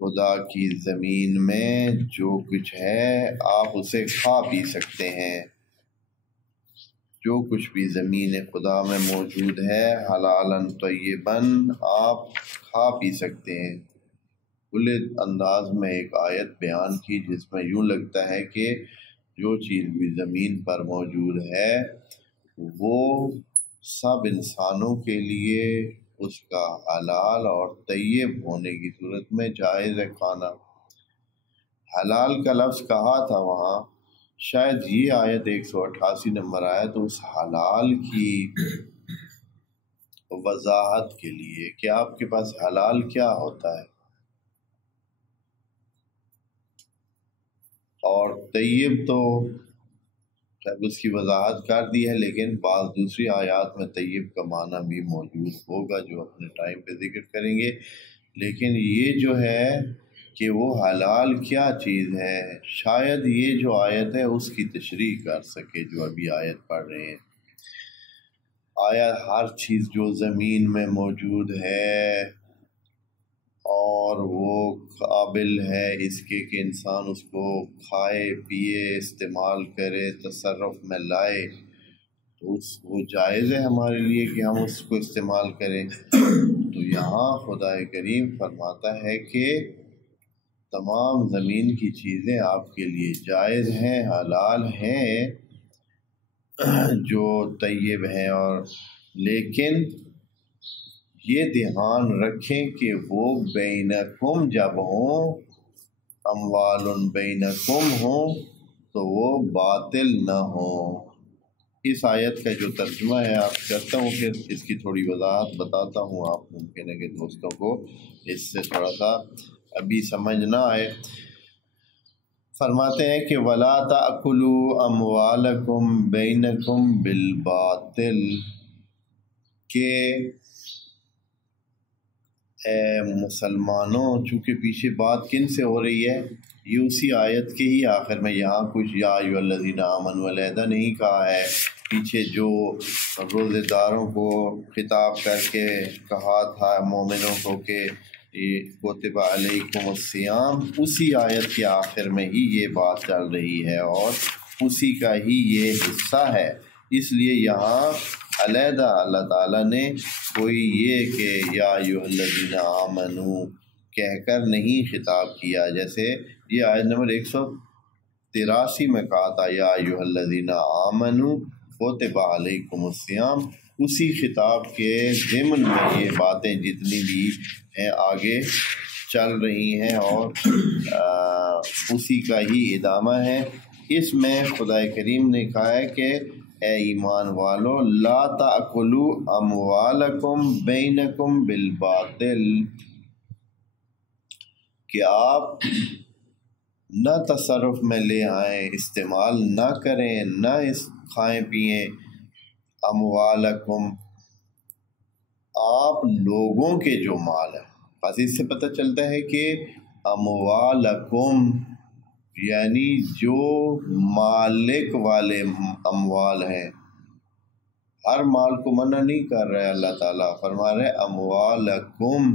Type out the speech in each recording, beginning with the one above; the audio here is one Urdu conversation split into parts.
خدا کی زمین میں جو کچھ ہے آپ اسے کھا پی سکتے ہیں، جو کچھ بھی زمین خدا میں موجود ہے حلالً طیباً آپ کھا پی سکتے ہیں۔ کھلے انداز میں ایک آیت بیان کی جس میں یوں لگتا ہے کہ جو چیز بھی زمین پر موجود ہے وہ سب انسانوں کے لیے اس کا حلال اور طیب ہونے کی صورت میں جائز ہے کھانا۔ حلال کا لفظ کہا تھا وہاں، شاید یہ آیت 188 نمبر آیت اس حلال کی وضاحت کے لیے کہ آپ کے پاس حلال کیا ہوتا ہے، اور طیب تو شاید اس کی وضاحت کر دی ہے، لیکن بعض دوسری آیات میں طیب کا معنی بھی موجود ہوگا جو اپنے ٹائم پہ ذکر کریں گے۔ لیکن یہ جو ہے کہ وہ حلال کیا چیز ہے، شاید یہ جو آیت ہے اس کی تشریح کر سکے جو ابھی آیت پڑھ رہے ہیں۔ آیا ہر چیز جو زمین میں موجود ہے اور وہ قابل ہے اس کے کہ انسان اس کو کھائے پیے استعمال کرے تصرف میں لائے، تو وہ جائز ہے ہمارے لیے کہ ہم اس کو استعمال کریں۔ تو یہاں خدا کریم فرماتا ہے کہ تمام زمین کی چیزیں آپ کے لیے جائز ہیں، حلال ہیں، جو طیب ہیں، اور لیکن یہ دھیان رکھیں کہ وہ بینکم جب ہوں، اموال بینکم ہوں تو وہ باطل نہ ہوں۔ اس آیت کا جو ترجمہ ہے آپ کرتا ہوں کہ اس کی تھوڑی وضاحت بتاتا ہوں، آپ ممکن ہے کہ دوستوں کو اس سے تھوڑا سا ابھی سمجھ نہ آئے۔ فرماتے ہیں کہ وَلَا تَأْكُلُوا أَمْوَالَكُمْ بَيْنَكُمْ بِالْبَاطِلِ، کہ اے مسلمانوں، چونکہ پیچھے بات کن سے ہو رہی ہے، یہ اسی آیت کے ہی آخر میں یہاں کچھ یا ایھا الذین آمنوا علیحدہ نہیں کہا ہے، پیچھے جو روزے داروں کو خطاب کر کے کہا تھا مومنوں کو کہ کتب علیکم الصیام، اسی آیت کے آخر میں ہی یہ بات چل رہی ہے اور اسی کا ہی یہ حصہ ہے۔ اس لیے یہاں علیحدہ اللہ تعالیٰ نے کوئی یہ کہ یا ایھا الذین آمنوا کہہ کر نہیں خطاب کیا، جیسے یہ آیت نمبر 183 میں کہا تھا یا ایھا الذین آمنوا کتب علیکم الصیام، اسی خطاب کے ضمن میں یہ باتیں جتنی بھی ہیں آگے چل رہی ہیں اور اسی کا ہی ادامہ ہے۔ اس میں خدا کریم نے کہا ہے کہ اے ایمان والو لا تأکلوا اموالکم بینکم بالباطل، کہ آپ نہ تصرف میں لے آئیں، استعمال نہ کریں، نہ کھائیں پئیں اموالکم، آپ لوگوں کے جو مال ہے۔ بس اس سے پتہ چلتا ہے کہ اموالکم یعنی جو مالک والے اموال ہیں، ہر مال کو منع نہیں کر رہے اللہ تعالیٰ، فرما رہے اموالکم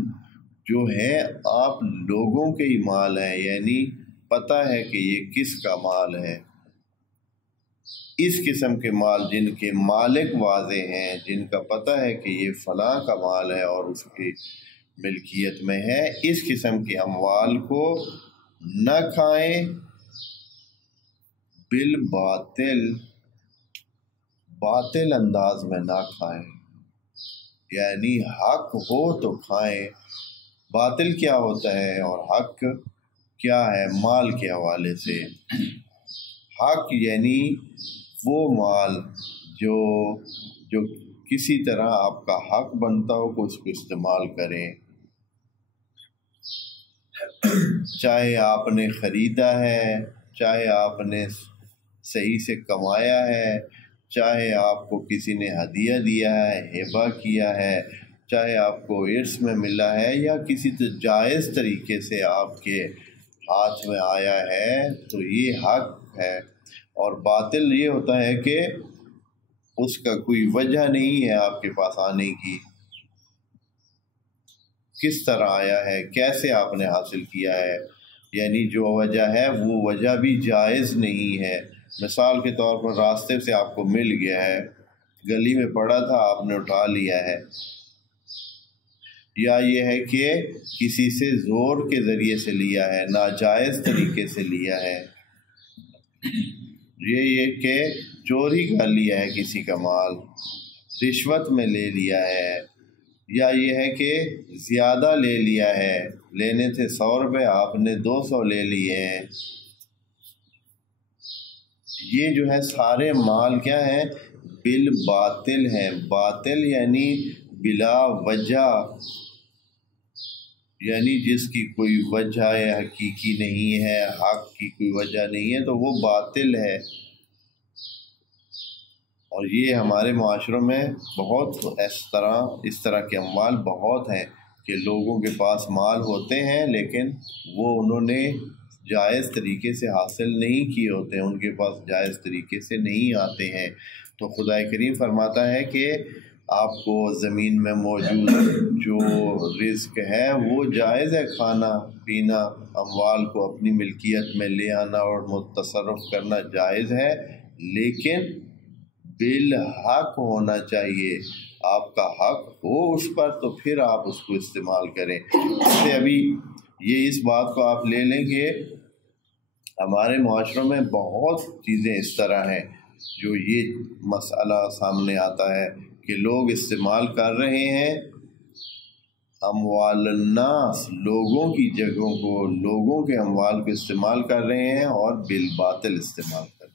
جو ہے آپ لوگوں کے ہی مال ہیں، یعنی پتہ ہے کہ یہ کس کا مال ہے۔ اس قسم کے مال جن کے مالک واضح ہیں، جن کا پتہ ہے کہ یہ فلاں کا مال ہے اور اس کی ملکیت میں ہے، اس قسم کے اموال کو نہ کھائیں بالباطل، باطل انداز میں نہ کھائیں، یعنی حق ہو تو کھائیں۔ باطل کیا ہوتا ہے اور حق کیا ہے مال کے حوالے سے؟ حق یعنی وہ مال جو کسی طرح آپ کا حق بنتا ہو کہ اس کو استعمال کریں، چاہے آپ نے خریدا ہے، چاہے آپ نے صحیح سے کمایا ہے، چاہے آپ کو کسی نے ہدیہ دیا ہے، ہبہ کیا ہے، چاہے آپ کو ارث میں ملا ہے یا کسی جائز طریقے سے آپ کے ہاتھ میں آیا ہے، تو یہ حق ہے۔ اور باطل یہ ہوتا ہے کہ اس کا کوئی وجہ نہیں ہے آپ کے پاس آنے کی، کس طرح آیا ہے، کیسے آپ نے حاصل کیا ہے، یعنی جو وجہ ہے وہ وجہ بھی جائز نہیں ہے۔ مثال کے طور پر راستے سے آپ کو مل گیا ہے، گلی میں پڑا تھا، آپ نے اٹھا لیا ہے، یا یہ ہے کہ کسی سے زور کے ذریعے سے لیا ہے، ناجائز طریقے سے لیا ہے، یہ کہ چوری کر لیا ہے کسی کا مال، رشوت میں لے لیا ہے، یا یہ ہے کہ زیادہ لے لیا ہے، لینے تھے 100 روپے آپ نے 200 لے لیے ہیں، یہ جو ہے سارے مال کیا ہیں، بالباطل ہیں۔ باطل یعنی بلا وجہ، یعنی جس کی کوئی وجہ حقیقی نہیں ہے، حق کی کوئی وجہ نہیں ہے، تو وہ باطل ہے۔ اور یہ ہمارے معاشروں میں بہت اس طرح کے اموال بہت ہیں کہ لوگوں کے پاس مال ہوتے ہیں لیکن وہ انہوں نے جائز طریقے سے حاصل نہیں کیے ہوتے ہیں، ان کے پاس جائز طریقے سے نہیں آتے ہیں۔ تو خدا کریم فرماتا ہے کہ آپ کو زمین میں موجود جو رزق ہے وہ جائز ہے، کھانا پینا، اموال کو اپنی ملکیت میں لے آنا اور تصرف کرنا جائز ہے، لیکن بالحق ہونا چاہیے۔ آپ کا حق ہو اس پر تو پھر آپ اس کو استعمال کریں۔ جیسے ابھی یہ اس بات کو آپ لے لیں کہ ہمارے معاشروں میں بہت چیزیں اس طرح ہیں جو یہ مسئلہ سامنے آتا ہے کہ لوگ استعمال کر رہے ہیں اموال الناس، لوگوں کی جگہوں کو، لوگوں کے اموال کو استعمال کر رہے ہیں اور بالباطل استعمال کر رہے ہیں۔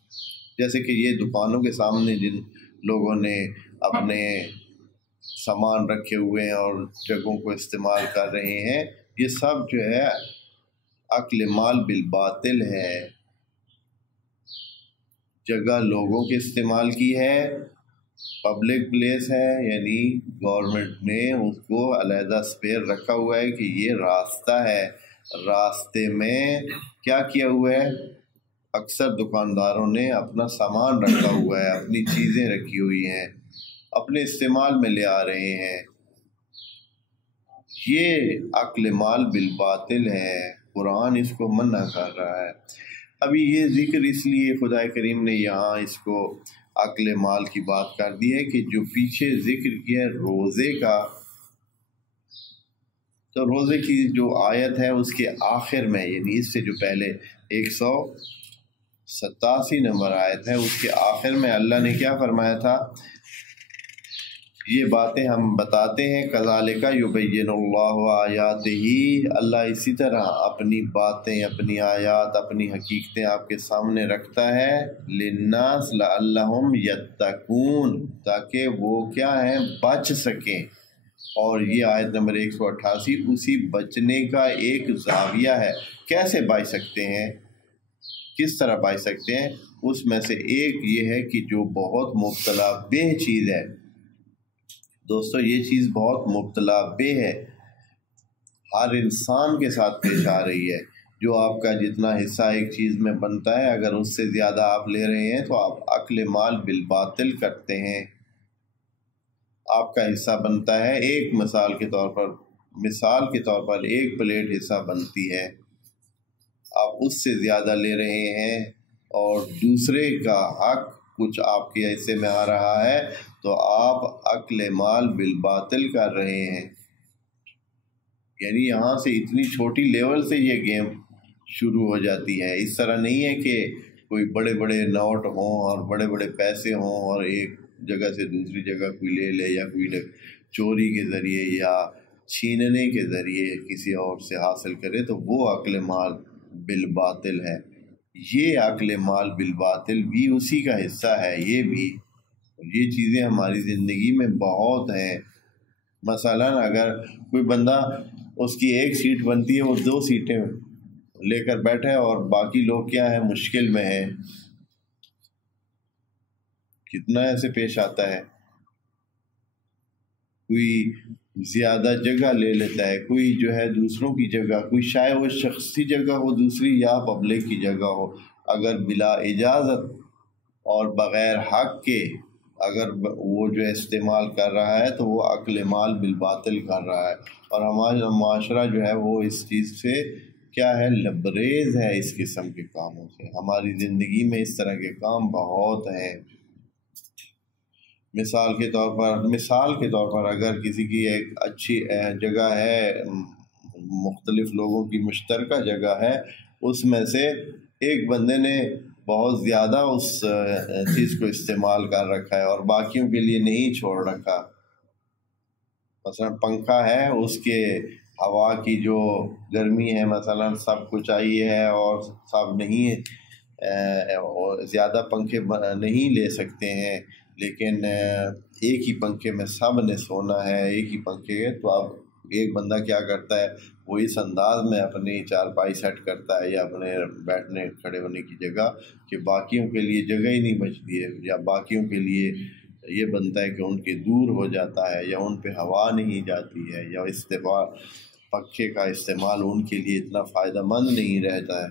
جیسے کہ یہ دکانوں کے سامنے جن لوگوں نے اپنے سامان رکھے ہوئے ہیں اور جگہوں کو استعمال کر رہے ہیں، یہ سب جو ہے اکل مال بالباطل ہے۔ جگہ لوگوں کے استعمال کی ہے، پبلک پلیس ہے، یعنی گورنمنٹ نے اس کو علیحدہ سپیر رکھا ہوا ہے کہ یہ راستہ ہے، راستے میں کیا کیا ہوا ہے، اکثر دکانداروں نے اپنا سامان رکھا ہوا ہے، اپنی چیزیں رکھی ہوئی ہیں، اپنے استعمال میں لے آ رہے ہیں، یہ اکل مال بالباطل ہے، قرآن اس کو منع کر رہا ہے۔ ابھی یہ ذکر اس لیے خدا کریم نے یہاں اس کو اکل مال کی بات کر دی ہے کہ جو پیچھے ذکر کیا ہے روزے کا، تو روزے کی جو آیت ہے اس کے آخر میں، یعنی اس سے جو پہلے 187 نمبر آیت ہے، اس کے آخر میں اللہ نے کیا فرمایا تھا، یہ باتیں ہم بتاتے ہیں کذالک یبین اللہ آیاتہ، اللہ اسی طرح اپنی باتیں، اپنی آیات، اپنی حقیقتیں آپ کے سامنے رکھتا ہے، للناس لعلہم یتقون، تاکہ وہ کیا ہیں، بچ سکیں۔ اور یہ آیت نمبر 188 اسی بچنے کا ایک زاویہ ہے، کیسے بچ سکتے ہیں، کس طرح بچ سکتے ہیں، اس میں سے ایک یہ ہے کہ جو بہت مبتلا بہ چیز ہے، دوستو یہ چیز بہت مبتلا بہ ہے، ہر انسان کے ساتھ پیش آ رہی ہے، جو آپ کا جتنا حصہ ایک چیز میں بنتا ہے اگر اس سے زیادہ آپ لے رہے ہیں تو آپ اکل مال بالباطل کرتے ہیں۔ آپ کا حصہ بنتا ہے ایک مثال کے طور پر ایک پلیٹ حصہ بنتی ہے، آپ اس سے زیادہ لے رہے ہیں اور دوسرے کا حق کچھ آپ کے حصے میں آ رہا ہے تو آپ اکل مال بالباطل کر رہے ہیں۔ یعنی یہاں سے اتنی چھوٹی لیول سے یہ گیم شروع ہو جاتی ہے، اس طرح نہیں ہے کہ کوئی بڑے بڑے نوٹ ہوں اور بڑے بڑے پیسے ہوں اور ایک جگہ سے دوسری جگہ کوئی لے لے، یا کوئی چوری کے ذریعے یا چھیننے کے ذریعے کسی اور سے حاصل کرے تو وہ اکل مال بالباطل ہے۔ یہ اکل مال بالباطل بھی اسی کا حصہ ہے، یہ چیزیں ہماری زندگی میں بہت ہیں۔ مثلا اگر کوئی بندہ اس کی ایک سیٹ بنتی ہے، وہ 2 سیٹیں لے کر بیٹھے اور باقی لوگ کیا ہے، مشکل میں ہیں، کتنا ایسے پیش آتا ہے، کوئی زیادہ جگہ لے لیتا ہے، کوئی جو ہے دوسروں کی جگہ، کوئی شاید وہ شخصی جگہ ہو دوسری یا پبلک کی جگہ ہو، اگر بلا اجازت اور بغیر حق کے اگر وہ جو استعمال کر رہا ہے تو وہ اکل مال بالباطل کر رہا ہے، اور ہمارا معاشرہ جو ہے وہ اس چیز سے کیا ہے، لبریز ہے اس قسم کے کاموں سے۔ ہماری زندگی میں اس طرح کے کام بہت ہیں۔ مثال کے طور پر اگر کسی کی ایک اچھی جگہ ہے، مختلف لوگوں کی مشترکہ جگہ ہے، اس میں سے ایک بندے نے بہت زیادہ اس چیز کو استعمال کر رکھا ہے اور باقیوں کے لیے نہیں چھوڑ رکھا۔ مثلا پنکھا ہے، اس کے ہوا کی جو گرمی ہے مثلا سب کو چاہیے ہے، اور سب نہیں اور زیادہ پنکھے نہیں لے سکتے ہیں، لیکن ایک ہی پنکھے میں سب نے سونا ہے، ایک ہی پنکھے، تو اب ایک بندہ کیا کرتا ہے، وہ اس انداز میں اپنی چارپائی سیٹ کرتا ہے یا اپنے بیٹھنے کھڑے ہونے کی جگہ کہ باقیوں کے لیے جگہ ہی نہیں بچتی ہے، یا باقیوں کے لیے یہ بنتا ہے کہ ان کے دور ہو جاتا ہے، یا ان پہ ہوا نہیں جاتی ہے، یا پنکھے کا استعمال ان کے لیے اتنا فائدہ مند نہیں رہتا ہے۔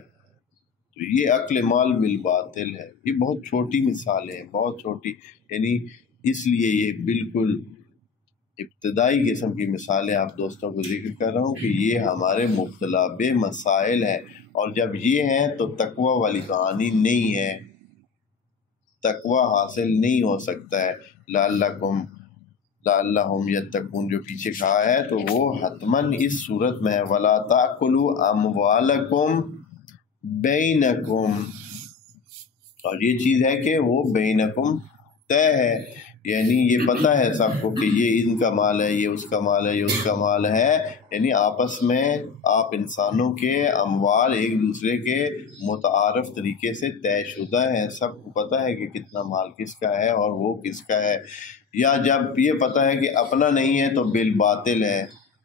تو یہ عقل مال بالباطل ہے۔ یہ بہت چھوٹی مثالیں ہیں، بہت چھوٹی، یعنی اس لیے یہ بالکل ابتدائی قسم کی مثالیں آپ دوستوں کو ذکر کر رہا ہوں کہ یہ ہمارے مبتلا بے مسائل ہیں، اور جب یہ ہیں تو تقوی والی کہانی نہیں ہے، تقوی حاصل نہیں ہو سکتا ہے۔ لعلہم یتقون جو پیچھے کہا ہے تو وہ حتماً اس صورت میں ہے، وَلَا تَأْكُلُوا أَمْوَالَكُمْ بَيْنَكُمْ، اور یہ چیز ہے کہ وہ بینکم طے ہے، یعنی یہ پتہ ہے سب کو کہ یہ ان کا مال ہے، یہ اس کا مال ہے، یہ اس کا مال ہے، یعنی آپس میں آپ انسانوں کے اموال ایک دوسرے کے متعارف طریقے سے طے شدہ ہیں، سب کو پتہ ہے کہ کتنا مال کس کا ہے اور وہ کس کا ہے۔ یا جب یہ پتہ ہے کہ اپنا نہیں ہے تو بالباطل ہے،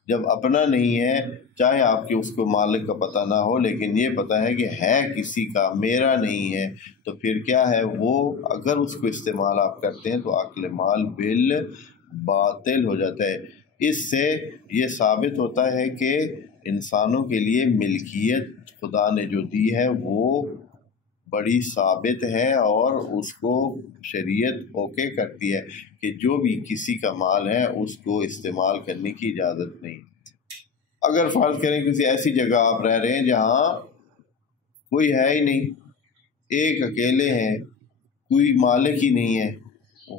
جب اپنا نہیں ہے چاہے آپ کے اس کو مالک کا پتہ نہ ہو، لیکن یہ پتہ ہے کہ ہے کسی کا، میرا نہیں ہے، تو پھر کیا ہے، وہ اگر اس کو استعمال آپ کرتے ہیں تو عقل مال بالباطل ہو جاتا ہے۔ اس سے یہ ثابت ہوتا ہے کہ انسانوں کے لیے ملکیت خدا نے جو دی ہے وہ بڑی ثابت ہے، اور اس کو شریعت اوکے کرتی ہے کہ جو بھی کسی کا مال ہے اس کو استعمال کرنے کی اجازت نہیں۔ اگر فرض کریں کسی ایسی جگہ آپ رہ رہے ہیں جہاں کوئی ہے ہی نہیں، ایک اکیلے ہیں، کوئی مالک ہی نہیں ہے،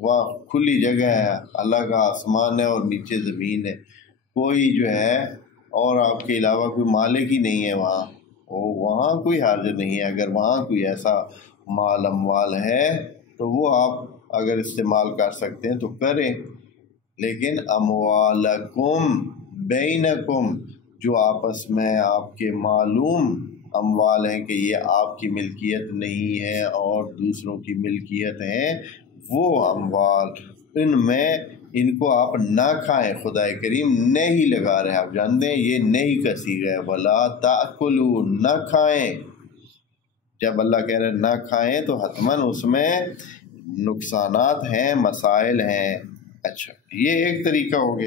واہ کھلی جگہ ہے، اللہ کا آسمان ہے اور نیچے زمین ہے، کوئی جو ہے اور آپ کے علاوہ کوئی مالک ہی نہیں ہے وہاں کوئی حرج نہیں ہے۔ اگر وہاں کوئی ایسا مال اموال ہے تو وہ آپ اگر استعمال کر سکتے ہیں تو کریں، لیکن اموالکم بینکم جو آپس میں آپ کے معلوم اموال ہیں کہ یہ آپ کی ملکیت نہیں ہے اور دوسروں کی ملکیت ہیں، وہ اموال ان میں ان کو آپ نہ کھائیں۔ خدا کریم نہیں لگا رہے، آپ جانتے ہیں یہ نہیں کا صیغہ ہے، وَلَا تَأْكُلُوا نہ کھائیں۔ جب اللہ کہہ رہے ہیں نہ کھائیں تو حتماً اس میں نقصانات ہیں، مسائل ہیں۔ اچھا، یہ ایک طریقہ ہو گیا۔